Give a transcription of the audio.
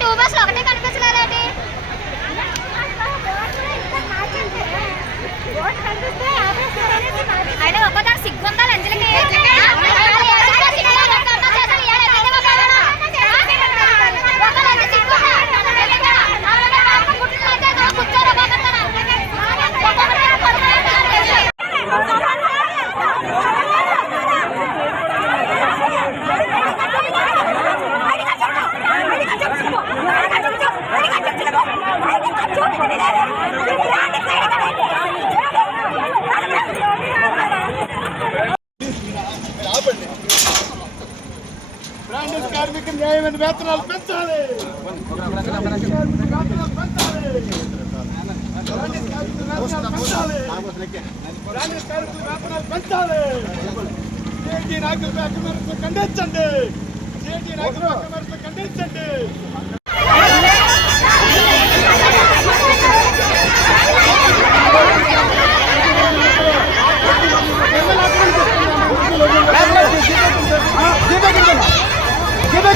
Two bus ఒకటే కనిపించలేదండి branded కార్మిక న్యాయమైన వేతనాలు పెంచాలి. వేతనాలు పెంచాలి.